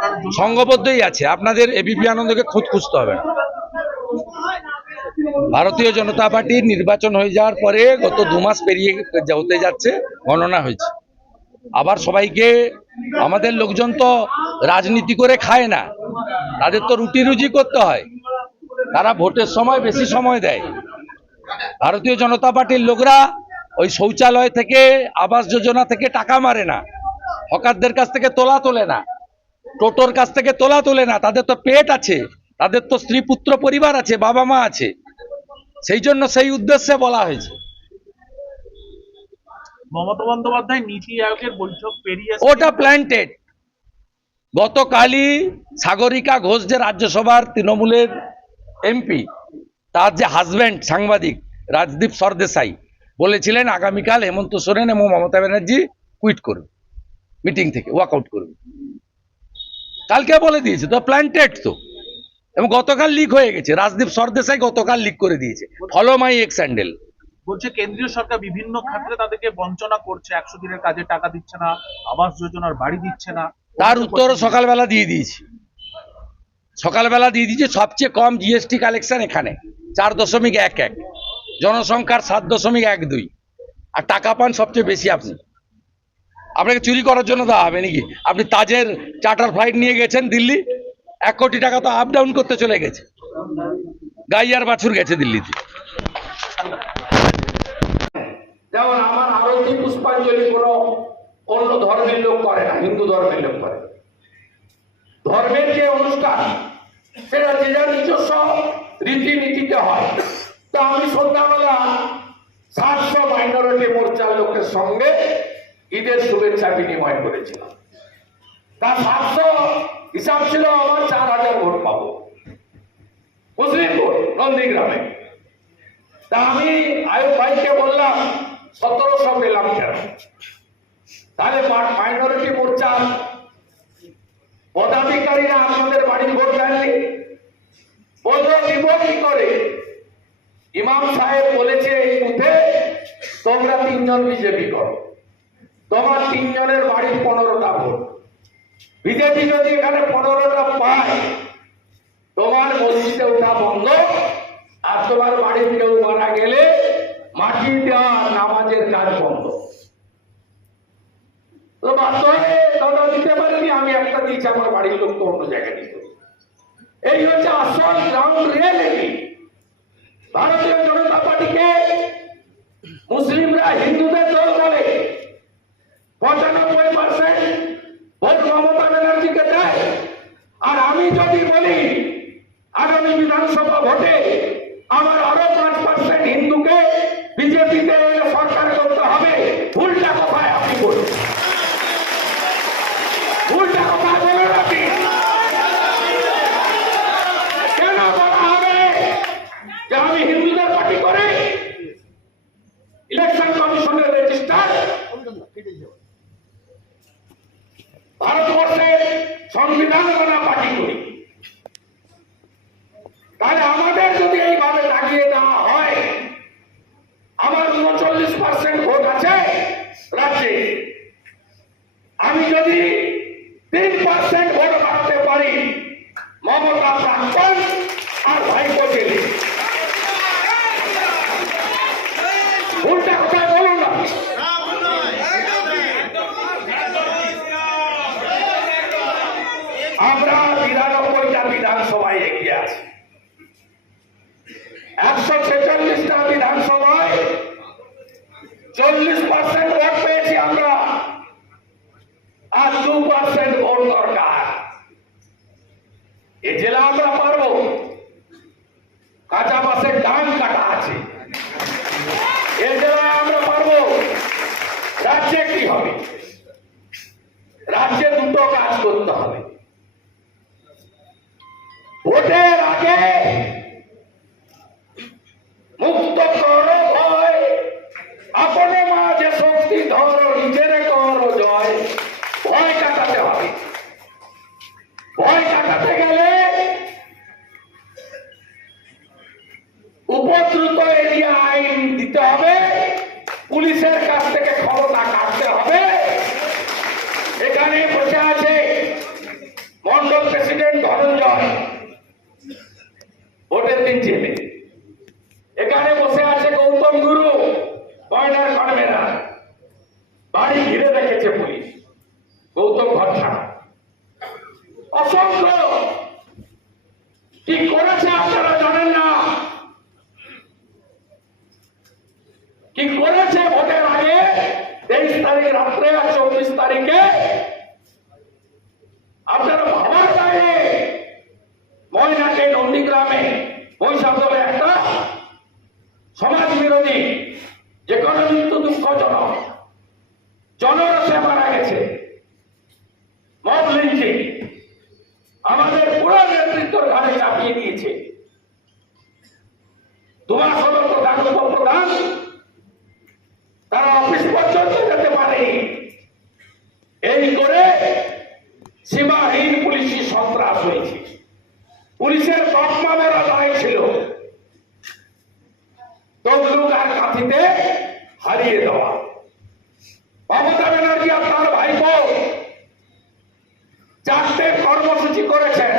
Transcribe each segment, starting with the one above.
করার জন্য সংঘবদ্ধই আছে। আপনাদের এবিপি আনন্দকে খুঁত খুঁজতে হবে না। ভারতীয় জনতা পার্টির নির্বাচন হয়ে যাওয়ার পরে গত 2 মাস পেরিয়ে হতে যাচ্ছে, গণনা হয়েছে। আবার সবাইকে, আমাদের লোকজন তো রাজনীতি করে খায় না, তাদের তো রুটি রুজি করতে হয়। তারা ভোটের সময় বেশি সময় দেয়। ভারতীয় জনতা পার্টির লোকরা ওই শৌচালয় থেকে, আবাস যোজনা থেকে টাকা মারে না, হকারদের কাছ থেকে তোলা তোলে না, টোটোর কাছ থেকে তোলা তোলে না। তাদের তো পেট আছে, তাদের তো স্ত্রী পুত্র পরিবার আছে, বাবা মা আছে। সেই জন্য সেই উদ্দেশ্যে বলা হয়েছে। মমতা বন্দ্যোপাধ্যায় নীতি আয়োগের বৈঠক পেরিয়ে ওটা প্ল্যান্টেড। গতকালই সাগরিকা ঘোষ, যে রাজ্যসভার তৃণমূলের এমপি, তার যে হাজব্যান্ড সাংবাদিক রাজদীপ সরদেশাই বলেছিলেন আগামীকাল হেমন্ত সোরেন এবং মমতা ব্যানার্জি কুইট করবে, মিটিং থেকে ওয়াকআউট করবে। কালকে বলে দিয়েছে, তো প্ল্যান্টেড তো। এবং গতকাল লিক হয়ে গেছে, রাজদীপ সরদেশাই গতকাল লিক করে দিয়েছে, ফলো মাই এক্স হ্যান্ডেল। বলছে কেন্দ্রীয় সরকার বিভিন্ন ক্ষেত্রে তাদেরকে বঞ্চনা করছে, 100 দিনের কাজে টাকা দিচ্ছে না, আবাস যোজনার বাড়ি দিচ্ছে না। তার উত্তরও সকালবেলা দিয়ে দিয়েছি। সবচেয়ে কম জিএসটি কালেকশন এখানে 4.11, জনসংখ্যার 7.12, আর টাকা পান সবচেয়ে বেশি আপনি। আপনাকে চুরি করার জন্য দেওয়া হবে নাকি? আপনি তাজের চার্টার ফ্লাইট নিয়ে গেছেন দিল্লি, 1 কোটি টাকা তো আপ ডাউন করতে চলে গেছে, গাই আর বাছুর গেছে দিল্লিতে। যেমন আমার আরতি পুষ্পাঞ্জলি কোনো অন্য ধর্মের লোক করে না, হিন্দু ধর্মের লোক করে। ধর্মের যে অনুষ্ঠান সেটা যে যার নিজস্ব রীতিনীতিতে হয়। তা আমি সন্ধ্যাবেলা 700 মাইনরিটি মোর্চার লোকের সঙ্গে ঈদের শুভেচ্ছা বিনিময় করেছিলাম। তা 700 হিসাব ছিল আমার 4000 ভোট পাবো, মুসলিম ভোট নন্দীগ্রামে। তা আমি আয়ুব ভাইকে বললাম 1700 পেলাম কেন? তাহলে মাইনরিটি মোর্চার পদাধিকারীরা আপনাদের বাড়ির ভোট দেননি? বললো দিব কি করে? ইমাম সাহেব বলেছে এই বুথে তোমরা 3 জন বিজেপি করো, তোমার 3 জনের বাড়ির 15টা ভোট। বিজেপি যদি এখানে 15টা পায়, তোমার মসজিদে ওঠা বন্ধ, আর তোমার বাড়ির কেউ মারা গেলে মাটি দেওয়া নামাজের কাজ বন্ধ। তো বাধ্য হয়ে দাদা দিতে পারেনি, আমি একটা দিয়েছি, আমার বাড়ির লোক তো অন্য জায়গায় দিত। এই হচ্ছে আসল গ্রাউন্ড রিয়েলিটি। ভারতীয় জনতা পার্টিকে মুসলিমরা হিন্দুদের দল বলে, 95% ভোট মমতা ব্যানার্জিকে দেয়। আর আমি যদি বলি আগামী বিধানসভা ভোটে আমার আরো 5% হিন্দুকে বিজেপিতে সরকার করতে হবে, ভুলটা কোথায় আপনি বলুন? ভুলটা কোথায় বলুন আপনি? কেন বলা হবে যে আমি হিন্দুদের পার্টি করে? ইলেকশন কমিশনের রেজিস্টার ভারতবর্ষের সংবিধান মানা পার্টি করি। তাহলে আমাদের যদি এইভাবে লাগিয়ে দেওয়া হয়, আমার 39% ভোট আছে রাজ্যে, আমি যদি 3% ভোট রাখতে পারি, মমতা প্রাক্তন আর ভাইপো গেলে, ভুলটা কোথায় বলুন না? আমরা 92টা বিধানসভায় এগিয়ে আছি, 146টা বিধানসভায় 40% ভোট পেয়েছি আমরা, আর 2% ভোট দরকার। এ জেলা আমরা পারবো। কাঁচা বাসের ডান কাটা আছে, এ জেলায় আমরা পারবো। রাজ্যে কি হবে? রাজ্যে দুটো কাজ করতে হবে। ভোটের আগে মুক্ত করো ভয়, আপনে মাঝে শক্তি ধরো, নিজের করো জয়। ভয় কাটাতে হবে। ভয় কাটাতে গেলে উপদ্রুত এরিয়া আইন দিতে হবে, পুলিশের কাছ থেকে ক্ষমতা কাটতে হবে। এখানে বসে আছে প্রেসিডেন্ট ধনঞ্জয় ভোটের দিন জেলে। এখানে বসে আছে গৌতম গুরু, ময়নার কনভেনার, বাড়ি ঘিরে রেখেছে পুলিশ। গৌতম ঘটনা অসংখ্য কি করেছে আপনারা জানেন না। কি করেছে ভোটের আগে 23 তারিখ রাত্রে আর 24 তারিখে আপনারা ভাবার বাইরে। ময়নাকে নন্দীগ্রামে মহিষাদলে একটা সমাজ বিরোধী, যে কোনো মৃত্যু দুঃখজনক, জনরসে মারা গেছে, মব লিঞ্চিং আমাদের পুরো নেতৃত্বর ঘাড়ে চাপিয়ে দিয়েছে। 2 মাস হলো প্রধান উপপ্রধান তারা অফিস পর্যন্ত যেতে পারেনি। এই করে সীমাহীন পুলিশি সন্ত্রাস হয়েছে। পুলিশের তকমা মেরা লড়াই ছিল তমলুক আর কাঁথিতে হারিয়ে দেওয়া। মমতা ব্যানার্জি আর তার ভাইপো 4টে কর্মসূচি করেছেন।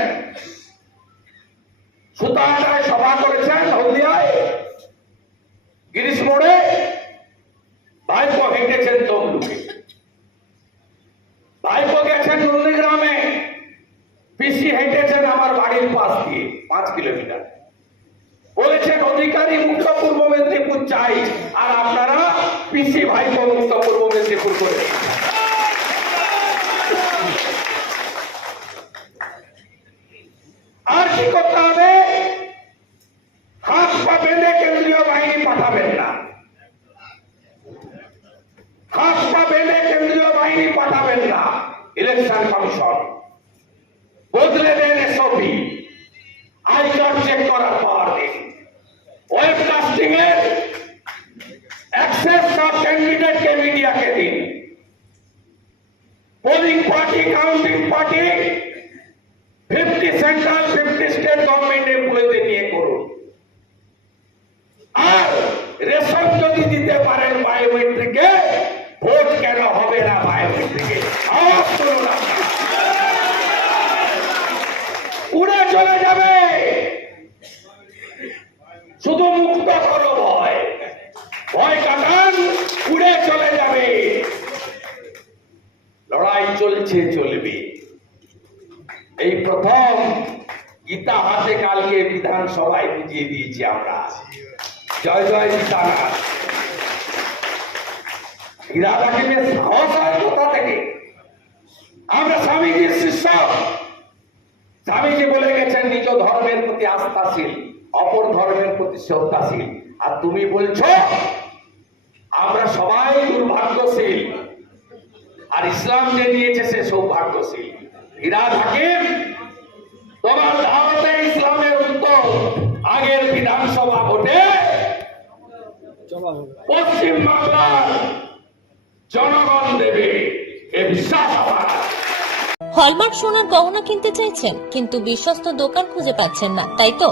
সুতাহাটায় সভা করেছেন, হলদিয়ায়, গিরিশ মোড়ে, ভাইপো হেঁটেছেন তমলুকে, ভাইপো গেছেন নন্দীগ্রামে, পিসি হেঁটেছেন আমার বাড়ির পাশ দিয়ে 5 কিলোমিটার। বলেছেন অধিকারী মুক্ত পূর্ব মেদিনীপুর চাই, আর আপনারা পিসি ভাইপো মুক্ত পূর্ব মেদিনীপুর করে আর কি করতে হবে? হাত পা বেঁধে কেন্দ্রীয় বাহিনী পাঠাবেন না, হাত পা বেঁধে কেন্দ্রীয় বাহিনী পাঠাবেন না। ইলেকশন কমিশন বদলে দেন এসওপি, আই কার্ড চেক করার পাওয়ার দিন, ওয়েবকাস্টিং এর অ্যাক্সেস সব ক্যান্ডিডেটকে মিডিয়াকে দিন, polling party, counting party 50 central 50 state government এমপ্লয়ীদের নিয়ে করুন। আর রেশন যদি দিতে পারেন বায়োমেট্রিকে, ভোট কেন হবে না বায়োমেট্রিকে? আওয়াজ তুলুন আপনারা। উড়ে চলে যাবে, শুধু মুক্ত করো ভয়, ভয় কাটান, উড়ে চলে যাবে। লড়াই চলছে, চলবে। এই প্রথম গীতা হাতে কালকে বিধানসভায় বুঝিয়ে দিয়েছি আমরা। জয় জয় গীতানাথ। হীরা রাখিমের সাহস হয় কোথা থেকে? আমরা স্বামীজির শিষ্য। স্বামীজি বলে গেছেন নিজ ধর্মের প্রতি আস্থাশীল, অপর ধর্মের প্রতি শ্রদ্ধাশীল। আর তুমি বলছো আমরা সবাই দুর্ভাগ্যশীল, আর ইসলাম যে নিয়েছে সে সৌভাগ্যশীল। হীরা হাকিম, তোমার দাওয়াতে ইসলামের উত্তর আগের বিধানসভা ভোটে পশ্চিম বাংলার জনগণ দেবে, এ বিশ্বাস আমার। হলমার্ক সোনার গহনা কিনতে চাইছেন কিন্তু বিশ্বস্ত দোকান খুঁজে পাচ্ছেন না, তাই তো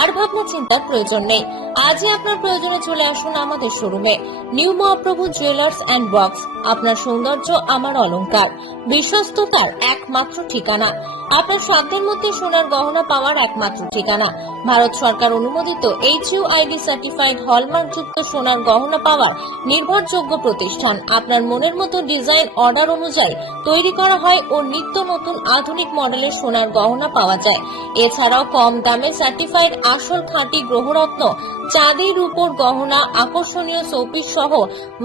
আর ভাবনা চিন্তার প্রয়োজন নেই। আজই আপনার প্রয়োজনে চলে আসুন আমাদের শোরুমে। New Mahaprabhu jewellers and works, আপনার সৌন্দর্য আমার অলংকার, বিশ্বস্ততার একমাত্র ঠিকানা, আপনার সাধ্যের মধ্যে সোনার গহনা পাওয়ার একমাত্র ঠিকানা। ভারত সরকার অনুমোদিত HUID সার্টিফাইড হলমার্ক যুক্ত সোনার গহনা পাওয়ার নির্ভরযোগ্য প্রতিষ্ঠান। আপনার মনের মতো ডিজাইন অর্ডার অনুযায়ী তৈরি করা হয় ও নিত্য নতুন আধুনিক মডেলের সোনার গহনা পাওয়া যায়। এছাড়াও কম দামে সার্টিফাইড আসল খাঁটি গ্রহরত্ন, চাঁদি রূপোর গহনা, আকর্ষণীয় শোপিস সহ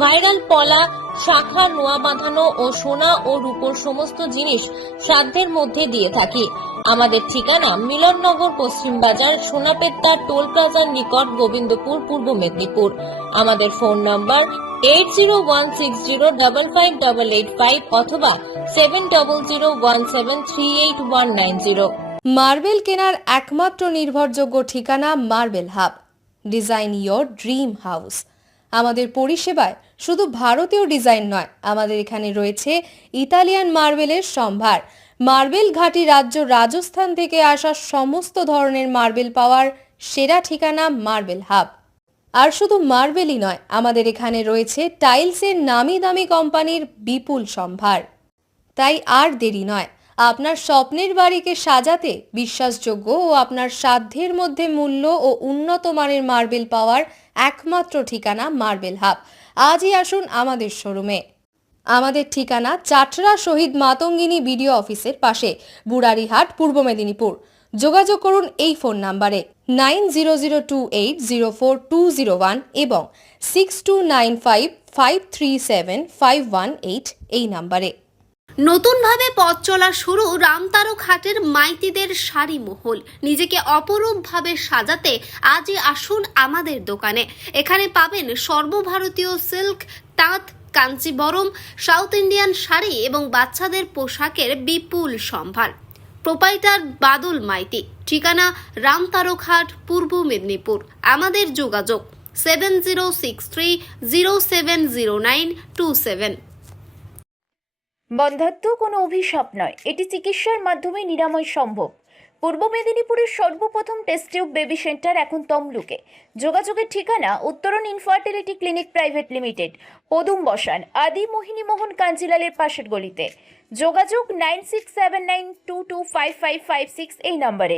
ভাইরাল পলা, শাখা, নোয়া বাঁধানো ও সোনা ও রূপোর সমস্ত জিনিস সাধ্যের মধ্যে দিয়ে থাকি। আমাদের ঠিকানা মিলননগর, পশ্চিম বাজার, সোনাপেত্তা টোল প্লাজার নিকট, গোবিন্দপুর, পূর্ব মেদিনীপুর। আমাদের ফোন নম্বর 8016055885 অথবা 7001738190। মার্বেল কেনার একমাত্র নির্ভরযোগ্য ঠিকানা marble hub. Design your dream house. আমাদের পরিষেবায় শুধু ভারতীয় ডিজাইন নয়, আমাদের এখানে রয়েছে ইতালিয়ান মার্বেলের সম্ভার। মার্বেল ঘাঁটি রাজ্য রাজস্থান থেকে আসা সমস্ত ধরনের মার্বেল পাওয়ার সেরা ঠিকানা মার্বেল হাব। আর শুধু মার্বেলই নয়, আমাদের এখানে রয়েছে টাইলসের নামি দামি কোম্পানির বিপুল সম্ভার। তাই আর দেরি নয়, আপনার স্বপ্নের বাড়িকে সাজাতে বিশ্বাসযোগ্য ও আপনার সাধ্যের মধ্যে মূল্য ও উন্নত মানের মার্বেল পাওয়ার একমাত্র ঠিকানা মার্বেল হাব। আজই আসুন আমাদের শোরুমে। আমাদের ঠিকানা চাটরা শহীদ মাতঙ্গিনী বিডিও অফিসের পাশে, বুড়ারিহাট, পূর্ব মেদিনীপুর। যোগাযোগ করুন এই ফোন নাম্বারে 9002804201 এবং 6295537518 এই নাম্বারে। নতুনভাবে পথ চলা শুরু রামতারক হাটের মাইতিদের শাড়ি মহল। নিজেকে অপরূপভাবে সাজাতে আজই আসুন আমাদের দোকানে। এখানে পাবেন সর্বভারতীয় সিল্ক, তাঁত, কাঞ্চিবরম, সাউথ ইন্ডিয়ান শাড়ি এবং বাচ্চাদের পোশাকের বিপুল সম্ভার। প্রোপাইটার বাদল মাইতি, ঠিকানা রামতারক হাট, পূর্ব মেদিনীপুর। আমাদের যোগাযোগ 7063070927। বন্ধ্যাত্ব কোনো অভিশাপ নয়, এটি চিকিৎসার মাধ্যমে নিরাময় সম্ভব। পূর্ব মেদিনীপুরের সর্বপ্রথম টেস্ট টিউব বেবি সেন্টার এখন তমলুকে। যোগাযোগের ঠিকানা উত্তরণ ইনফার্টিলিটি ক্লিনিক প্রাইভেট লিমিটেড, পদুম বসান, আদি মোহিনী মোহন কাঞ্জিলালের পাশের গলিতে। যোগাযোগ 9679225556 এই নম্বরে।